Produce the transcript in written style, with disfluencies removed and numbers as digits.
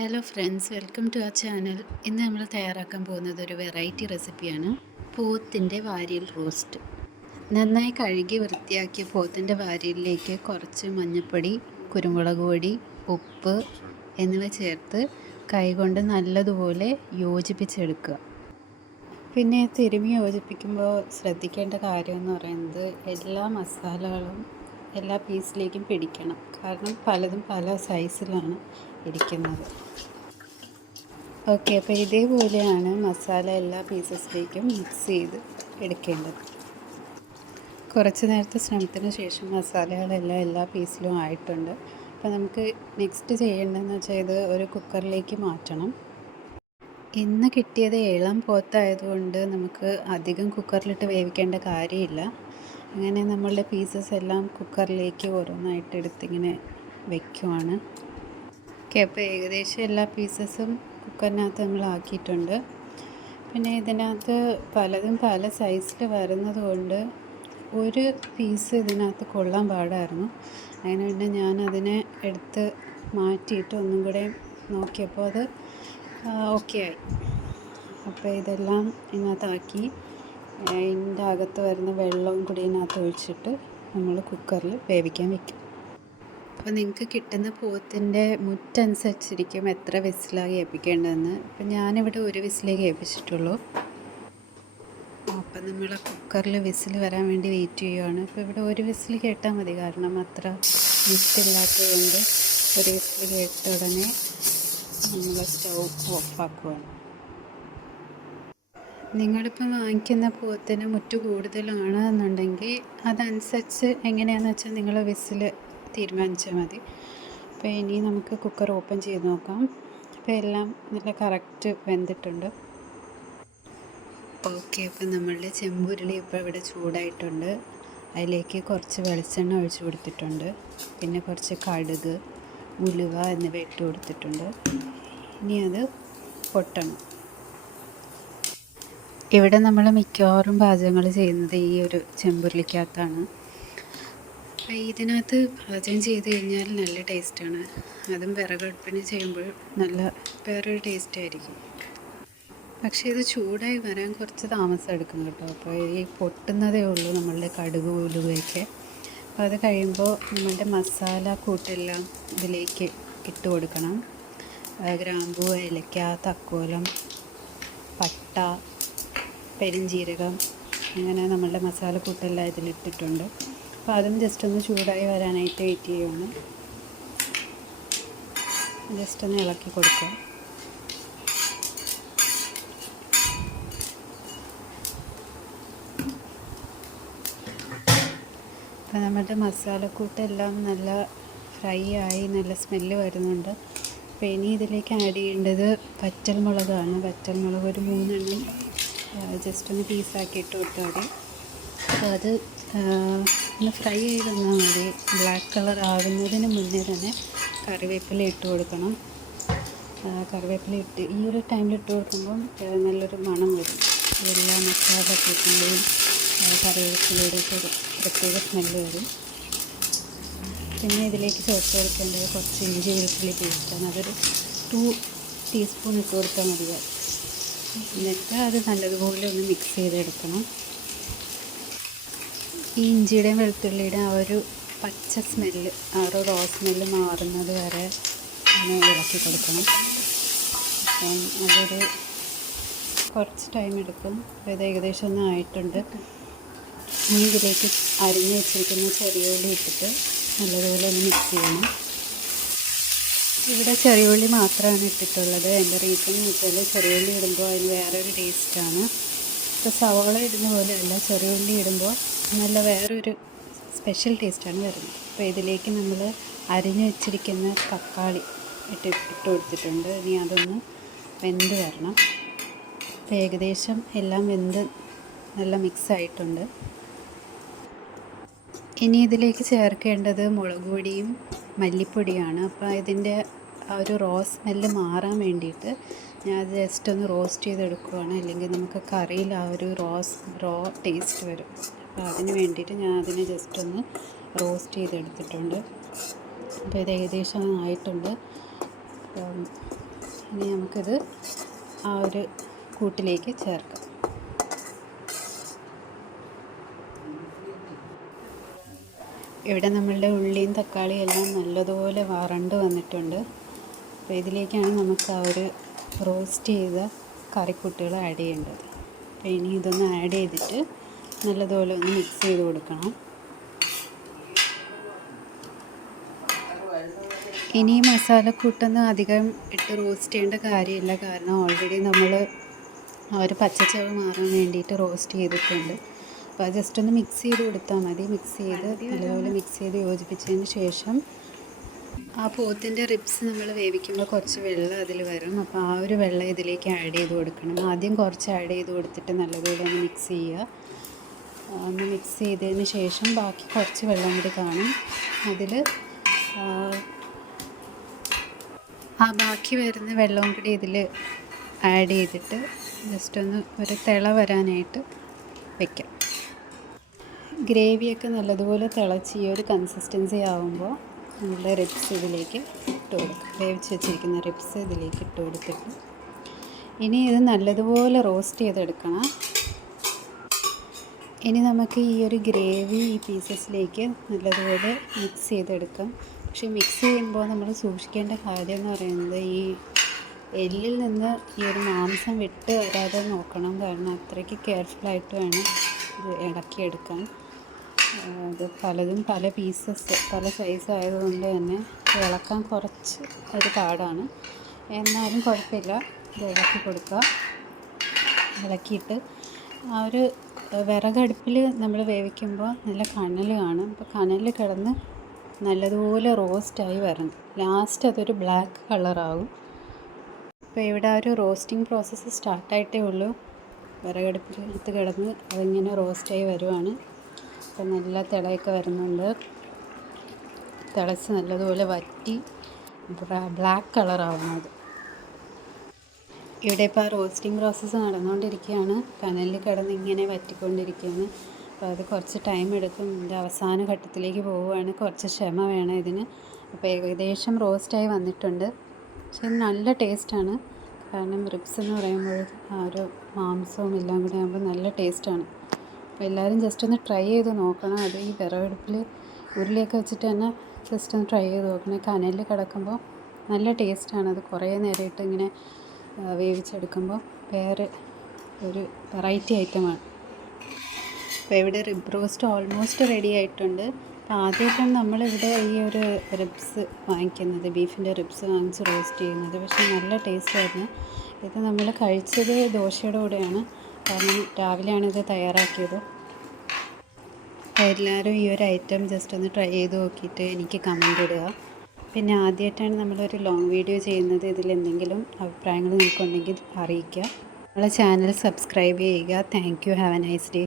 Hello friends, welcome to our channel. ഇന്ന് നമ്മൾ തയ്യാറാക്കാൻ പോകുന്നത് ഒരു വെറൈറ്റി റെസിപ്പിയാണ്, പോത്തിൻ്റെ വാരിയൽ റോസ്റ്റ്. നന്നായി കഴുകി വൃത്തിയാക്കിയ പോത്തിൻ്റെ വാരിയലിലേക്ക് കുറച്ച് മഞ്ഞൾപ്പൊടി, കുരുമുളക് പൊടി, ഉപ്പ് എന്നിവ ചേർത്ത് കൈകൊണ്ട് നല്ലതുപോലെ യോജിപ്പിച്ചെടുക്കുക. പിന്നെ തിരുമ്മി യോജിപ്പിക്കുമ്പോൾ ശ്രദ്ധിക്കേണ്ട കാര്യം എന്ന് പറയുന്നത് എല്ലാ മസാലകളും എല്ലാ പീസിലേക്കും പിടിക്കണം. കാരണം പലതും പല സൈസിലാണ് ഇരിക്കുന്നത്. ഓക്കെ, അപ്പോൾ ഇതേപോലെയാണ് മസാല എല്ലാ പീസസിലേക്കും മിക്സ് ചെയ്ത് എടുക്കേണ്ടത്. കുറച്ച് നേരത്തെ ശ്രമത്തിന് ശേഷം മസാലകളെല്ലാം എല്ലാ പീസിലും ആയിട്ടുണ്ട്. അപ്പോൾ നമുക്ക് നെക്സ്റ്റ് ചെയ്യേണ്ടതെന്ന് വെച്ചാൽ ഇത് ഒരു കുക്കറിലേക്ക് മാറ്റണം. ഇന്ന് കിട്ടിയത് ഇളം പോത്തായതുകൊണ്ട് നമുക്ക് അധികം കുക്കറിലിട്ട് വേവിക്കേണ്ട കാര്യമില്ല. അങ്ങനെ നമ്മളുടെ പീസസ് എല്ലാം കുക്കറിലേക്ക് ഓരോന്നായിട്ട് എടുത്തിങ്ങനെ വയ്ക്കുവാണ്. ഓക്കെ, അപ്പോൾ ഏകദേശം എല്ലാ പീസസും കുക്കറിനകത്ത് നമ്മൾ ആക്കിയിട്ടുണ്ട്. പിന്നെ ഇതിനകത്ത് പലതും പല സൈസിൽ വരുന്നത് കൊണ്ട് ഒരു പീസ് ഇതിനകത്ത് കൊള്ളാൻ പാടായിരുന്നു. അതിന് പിന്നെ ഞാൻ അതിനെ എടുത്ത് മാറ്റിയിട്ട് ഒന്നും കൂടെ നോക്കിയപ്പോൾ അത് ഓക്കെ ആയി. അപ്പോൾ ഇതെല്ലാം ഇതിനകത്താക്കി ഇതിൻ്റെ അകത്ത് വരുന്ന വെള്ളവും കൂടി ഇതിനകത്ത് ഒഴിച്ചിട്ട് നമ്മൾ കുക്കറിൽ വേവിക്കാൻ വയ്ക്കും. അപ്പോൾ നിങ്ങൾക്ക് കിട്ടുന്ന പോത്തിൻ്റെ മുറ്റനുസരിച്ചിരിക്കും എത്ര വിസിലായി ഏൽപ്പിക്കേണ്ടതെന്ന്. അപ്പോൾ ഞാനിവിടെ ഒരു വിസിലേ ഏൽപ്പിച്ചിട്ടുള്ളൂ. അപ്പം നമ്മൾ കുക്കറിൽ വിസിൽ വരാൻ വേണ്ടി വെയിറ്റ് ചെയ്യുകയാണ്. അപ്പോൾ ഇവിടെ ഒരു വിസിൽ കേട്ടാൽ മതി, കാരണം അത്ര മുറ്റില്ലാത്തത് കൊണ്ട് ഒരു വിസിൽ കേട്ട ഉടനെ നമ്മൾ സ്റ്റൗ ഓഫാക്കുകയാണ്. നിങ്ങളിപ്പോൾ വാങ്ങിക്കുന്ന പോത്തിന് മുറ്റ് കൂടുതലാണ് എന്നുണ്ടെങ്കിൽ അതനുസരിച്ച് എങ്ങനെയാണെന്ന് വെച്ചാൽ നിങ്ങൾ വിസിൽ തീരുമാനിച്ചാൽ മതി. അപ്പോൾ ഇനി നമുക്ക് കുക്കർ ഓപ്പൺ ചെയ്ത് നോക്കാം. അപ്പോൾ എല്ലാം നല്ല കറക്റ്റ് വെന്തിട്ടുണ്ട്. ഓക്കെ, അപ്പോൾ നമ്മളുടെ ചെമ്പുരുളി ഇപ്പോൾ ഇവിടെ ചൂടായിട്ടുണ്ട്. അതിലേക്ക് കുറച്ച് വെളിച്ചെണ്ണ ഒഴിച്ച് കൊടുത്തിട്ടുണ്ട്. പിന്നെ കുറച്ച് കടുക്, ഉലുവ എന്നിവ ഇട്ട് കൊടുത്തിട്ടുണ്ട്. ഇനി അത് പൊട്ടണം. ഇവിടെ നമ്മൾ മിക്കവാറും പാചകങ്ങൾ ചെയ്യുന്നത് ഈ ഒരു ചെമ്പുരുളിക്കകത്താണ്. അപ്പോൾ ഇതിനകത്ത് പാചകം ചെയ്ത് കഴിഞ്ഞാൽ നല്ല ടേസ്റ്റാണ്. അതും വിറകടുപ്പിന് ചെയ്യുമ്പോൾ നല്ല വേറൊരു ടേസ്റ്റായിരിക്കും. പക്ഷേ ഇത് ചൂടായി വരാൻ കുറച്ച് താമസം എടുക്കും കേട്ടോ. അപ്പോൾ ഈ പൊട്ടുന്നതേ ഉള്ളൂ നമ്മളുടെ കടുക് ഉലുവയൊക്കെ. അപ്പോൾ അത് കഴിയുമ്പോൾ നമ്മളുടെ മസാല കൂട്ടെല്ലാം ഇതിലേക്ക് ഇട്ട് കൊടുക്കണം. ഗ്രാമ്പൂ, ഏലക്ക, തക്കോലം, പട്ട, പെരുംജീരകം, അങ്ങനെ നമ്മളുടെ മസാലക്കൂട്ടെല്ലാം ഇതിലിട്ടിട്ടുണ്ട്. അപ്പോൾ അതും ജസ്റ്റ് ഒന്ന് ചൂടായി വരാനായിട്ട് വെയിറ്റ് ചെയ്യുകയാണ്. ജസ്റ്റ് ഒന്ന് ഇളക്കി കൊടുക്കുക. അപ്പോൾ നമ്മുടെ മസാലക്കൂട്ടെല്ലാം നല്ല ഫ്രൈ ആയി നല്ല സ്മെല്ല് വരുന്നുണ്ട്. അപ്പോൾ ഇനി ഇതിലേക്ക് ആഡ് ചെയ്യേണ്ടത് വറ്റൽമുളകാണ്. വറ്റൽമുളക് ഒരു 3 എണ്ണം ജസ്റ്റ് ഒന്ന് പീസാക്കി ഇട്ട് കൊടുത്താൽ മതി. അപ്പോൾ അത് ഒന്ന് ഫ്രൈ ചെയ്ത് തന്നാൽ മതി. ബ്ലാക്ക് കളർ ആകുന്നതിന് മുന്നേ തന്നെ കറിവേപ്പില ഇട്ട് കൊടുക്കണം. കറിവേപ്പില ഇട്ട് ഈ ഒരു ടൈമിൽ ഇട്ട് കൊടുക്കുമ്പം നല്ലൊരു മണം വരും. എല്ലാ മസാല കൂട്ടുമ്പോഴും കറിവേപ്പിലയുടെ ഒരു പ്രത്യേക സ്മെല്ല് വരും. പിന്നെ ഇതിലേക്ക് ചേർത്ത് കൊടുക്കേണ്ടത് കുറച്ച് ഇഞ്ചി വെളുത്തുള്ളി പേസ്റ്റാണ്. അതൊരു 2 ടീസ്പൂൺ ഇട്ട് കൊടുത്താൽ മതിയാവും. എന്നിട്ട് അത് നല്ലതുപോലെ ഒന്ന് മിക്സ് ചെയ്തെടുക്കണം. ഈ ഇഞ്ചിയുടെയും വെളുത്തുള്ളിയുടെയും ആ ഒരു പച്ച സ്മെല്ല്, ആ ഒരു റോ സ്മെല്ല് മാറുന്നത് വരെ ഒന്ന് ഇളക്കി കൊടുക്കണം. അപ്പം അതൊരു കുറച്ച് ടൈം എടുക്കും. അപ്പോൾ ഇത് ഏകദേശം ഒന്നും ആയിട്ടുണ്ട്. ഇനി ഇതിലേക്ക് അരിഞ്ഞ് വെച്ചിരിക്കുന്ന ചെറിയ ഉള്ളി ഇട്ടിട്ട് നല്ലതുപോലെ ഒന്ന് മിക്സ് ചെയ്യണം. ഇവിടെ ചെറിയ ഉള്ളി മാത്രമാണ് ഇട്ടിട്ടുള്ളത്. എൻ്റെ റീസൺ എന്ന് വെച്ചാൽ ചെറിയ ഉള്ളി ഇടുമ്പോൾ അതിന് വേറൊരു ടേസ്റ്റാണ്. ഇപ്പോൾ സവാള ഇടുന്ന പോലെയല്ല, ചെറിയ ഉള്ളി ഇടുമ്പോൾ നല്ല വേറൊരു സ്പെഷ്യൽ ടേസ്റ്റാണ് വരുന്നത്. അപ്പോൾ ഇതിലേക്ക് നമ്മൾ അരിഞ്ഞ് വെച്ചിരിക്കുന്ന തക്കാളി ഇട്ട് കൊടുത്തിട്ടുണ്ട്. ഇനി അതൊന്ന് വെന്ത് വരണം. അപ്പോൾ ഏകദേശം എല്ലാം വെന്ത് നല്ല മിക്സ് ആയിട്ടുണ്ട്. ഇനി ഇതിലേക്ക് ചേർക്കേണ്ടത് മുളക് പൊടിയും മല്ലിപ്പൊടിയാണ്. അപ്പോൾ ഇതിൻ്റെ ആ ഒരു റോ സ്മെല്ല് മാറാൻ വേണ്ടിയിട്ട് ഞാൻ ജസ്റ്റ് ഒന്ന് റോസ്റ്റ് ചെയ്തെടുക്കുകയാണ്. അല്ലെങ്കിൽ നമുക്ക് കറിയിൽ ആ ഒരു റോ ടേസ്റ്റ് വരും. അപ്പോൾ അതിന് വേണ്ടിയിട്ട് ഞാൻ അതിനെ ജസ്റ്റ് ഒന്ന് റോസ്റ്റ് ചെയ്തെടുത്തിട്ടുണ്ട്. അപ്പോൾ ഇത് ഏകദേശം ആയിട്ടുണ്ട്. ഇനി നമുക്കിത് ആ ഒരു കൂട്ടിലേക്ക് ചേർക്കാം. ഇവിടെ നമ്മളുടെ ഉള്ളിയും തക്കാളിയും എല്ലാം നല്ലതുപോലെ വറണ്ട് വന്നിട്ടുണ്ട്. അപ്പോൾ ഇതിലേക്കാണ് നമുക്ക് ആ ഒരു റോസ്റ്റ് ചെയ്ത കറിക്കൂട്ടുകൾ ആഡ് ചെയ്യേണ്ടത്. അപ്പോൾ ഇനി ഇതൊന്ന് ആഡ് ചെയ്തിട്ട് നല്ലതുപോലെ ഒന്ന് മിക്സ് ചെയ്ത് കൊടുക്കണം. ഇനി മസാലക്കൂട്ടൊന്നും അധികം ഇട്ട് റോസ്റ്റ് ചെയ്യേണ്ട കാര്യമില്ല, കാരണം ഓൾറെഡി നമ്മൾ ആ ഒരു പച്ചച്ചവ് മാറാൻ വേണ്ടിയിട്ട് റോസ്റ്റ് ചെയ്തിട്ടുണ്ട്. അപ്പോൾ അത് ജസ്റ്റ് ഒന്ന് മിക്സ് ചെയ്ത് കൊടുത്താൽ മതി. മിക്സ് ചെയ്ത് നല്ലപോലെ മിക്സ് ചെയ്ത് യോജിപ്പിച്ചതിന് ശേഷം ആ പോത്തിൻ്റെ റിബ്സ് നമ്മൾ വേവിക്കുമ്പോൾ കുറച്ച് വെള്ളം അതിൽ വരും. അപ്പോൾ ആ ഒരു വെള്ളം ഇതിലേക്ക് ആഡ് ചെയ്ത് കൊടുക്കണം. ആദ്യം കുറച്ച് ആഡ് ചെയ്ത് കൊടുത്തിട്ട് നല്ലപോലെ ഒന്ന് മിക്സ് ചെയ്യുക. ഒന്ന് മിക്സ് ചെയ്തതിന് ശേഷം ബാക്കി കുറച്ച് വെള്ളം കൂടി കാണും. അതിൽ ആ ബാക്കി വരുന്ന വെള്ളവും കൂടി ഇതിൽ ആഡ് ചെയ്തിട്ട് ജസ്റ്റ് ഒന്ന് ഒരു തിള വരാനായിട്ട് വയ്ക്കാം. ഗ്രേവിയൊക്കെ നല്ലതുപോലെ തിളച്ച് ഈ ഒരു കൺസിസ്റ്റൻസി ആകുമ്പോൾ നമ്മുടെ റിബ്സ് ഇതിലേക്ക് ഇട്ട് കൊടുക്കും. വേവിച്ച് വെച്ചിരിക്കുന്ന റിബ്സ് ഇതിലേക്ക് ഇട്ട് കൊടുത്തിട്ട് ഇനി ഇത് നല്ലതുപോലെ റോസ്റ്റ് ചെയ്തെടുക്കണം. ഇനി നമുക്ക് ഈ ഒരു ഗ്രേവി ഈ പീസസിലേക്ക് നല്ലതുപോലെ മിക്സ് ചെയ്തെടുക്കാം. പക്ഷേ മിക്സ് ചെയ്യുമ്പോൾ നമ്മൾ സൂക്ഷിക്കേണ്ട കാര്യം എന്ന് പറയുന്നത് ഈ എല്ലിൽ നിന്ന് ഈ ഒരു മാംസം വിട്ട് വരാതെ നോക്കണം. കാരണം അത്രയ്ക്ക് കെയർഫുള്ളായിട്ട് വേണം ഇത് ഇളക്കിയെടുക്കാൻ. അത് പലതും പല പീസസ് പല സൈസ് ആയതുകൊണ്ട് തന്നെ ഇളക്കാൻ കുറച്ച് ഒരു പാടാണ്. എന്നാലും കുഴപ്പമില്ല, ഇത് ഇളക്കി കൊടുക്കുക. ഇളക്കിയിട്ട് ആ ഒരു വിറകടുപ്പിൽ നമ്മൾ വേവിക്കുമ്പോൾ നല്ല കനൽ കാണും. അപ്പോൾ കനലിൽ കിടന്ന് നല്ലതുപോലെ റോസ്റ്റായി വരണം. ലാസ്റ്റ് അതൊരു ബ്ലാക്ക് കളറാകും. അപ്പോൾ ഇവിടെ ആ ഒരു റോസ്റ്റിംഗ് പ്രോസസ്സ് സ്റ്റാർട്ടായിട്ടേ ഉള്ളൂ. വിറകടുപ്പിനകത്ത് കിടന്ന് അതിങ്ങനെ റോസ്റ്റായി വരുവാണ്. അപ്പോൾ നല്ല തിളയൊക്കെ വരുന്നുണ്ട്. തിളച്ച് നല്ലതുപോലെ വറ്റി ബ്ലാക്ക് കളറാവുന്നത്. ഇവിടെ ഇപ്പോൾ ആ റോസ്റ്റിംഗ് പ്രോസസ്സ് നടന്നുകൊണ്ടിരിക്കുകയാണ്. കനലിൽ കിടന്ന് ഇങ്ങനെ വറ്റിക്കൊണ്ടിരിക്കുകയാണ്. അപ്പോൾ അത് കുറച്ച് ടൈം എടുക്കും. ഇതിൻ്റെ അവസാന ഘട്ടത്തിലേക്ക് പോവുകയാണ്. കുറച്ച് ക്ഷമ വേണം ഇതിന്. അപ്പോൾ ഏകദേശം റോസ്റ്റായി വന്നിട്ടുണ്ട്. പക്ഷേ നല്ല ടേസ്റ്റാണ്. കാരണം റിബ്സ് എന്ന് പറയുമ്പോൾ ആ ഒരു മാംസവും എല്ലാം കൂടി ആകുമ്പോൾ നല്ല ടേസ്റ്റാണ്. അപ്പോൾ എല്ലാവരും ജസ്റ്റ് ഒന്ന് ട്രൈ ചെയ്ത് നോക്കണം. അത് ഈ വിറകടുപ്പിൽ ഉരുളിയൊക്കെ വെച്ചിട്ട് തന്നെ ജസ്റ്റ് ഒന്ന് ട്രൈ ചെയ്ത് നോക്കണം. കനലിൽ കിടക്കുമ്പോൾ നല്ല ടേസ്റ്റാണ്. അത് കുറേ നേരമായിട്ട് ഇങ്ങനെ വേവിച്ചെടുക്കുമ്പോൾ വേറെ ഒരു വെറൈറ്റി ഐറ്റമാണ്. അപ്പോൾ ഇവിടെ റിബ് റോസ്റ്റ് ഓൾമോസ്റ്റ് റെഡി ആയിട്ടുണ്ട്. അപ്പോൾ ആദ്യമായിട്ടാണ് നമ്മളിവിടെ ഈ ഒരു റിബ്സ് വാങ്ങിക്കുന്നത്, ബീഫിൻ്റെ റിബ്സ് വാങ്ങിച്ച് റോസ്റ്റ് ചെയ്യുന്നത്. പക്ഷേ നല്ല ടേസ്റ്റായിരുന്നു. ഇത് നമ്മൾ കഴിച്ചത് ദോശയുടെ കൂടെയാണ്, കാരണം രാവിലെയാണ് ഇത് തയ്യാറാക്കിയത്. അപ്പോൾ എല്ലാവരും ഈ ഒരു ഐറ്റം ജസ്റ്റ് ഒന്ന് ട്രൈ ചെയ്ത് നോക്കിയിട്ട് എനിക്ക് കമൻ്റ് ഇടുക. പിന്നെ ആദ്യമായിട്ടാണ് നമ്മളൊരു ലോങ് വീഡിയോ ചെയ്യുന്നത്. ഇതിലെന്തെങ്കിലും അഭിപ്രായങ്ങൾ നിങ്ങൾക്കുണ്ടെങ്കിൽ അറിയിക്കുക. നമ്മളെ ചാനൽ സബ്സ്ക്രൈബ് ചെയ്യുക. Thank you. Have A nice day.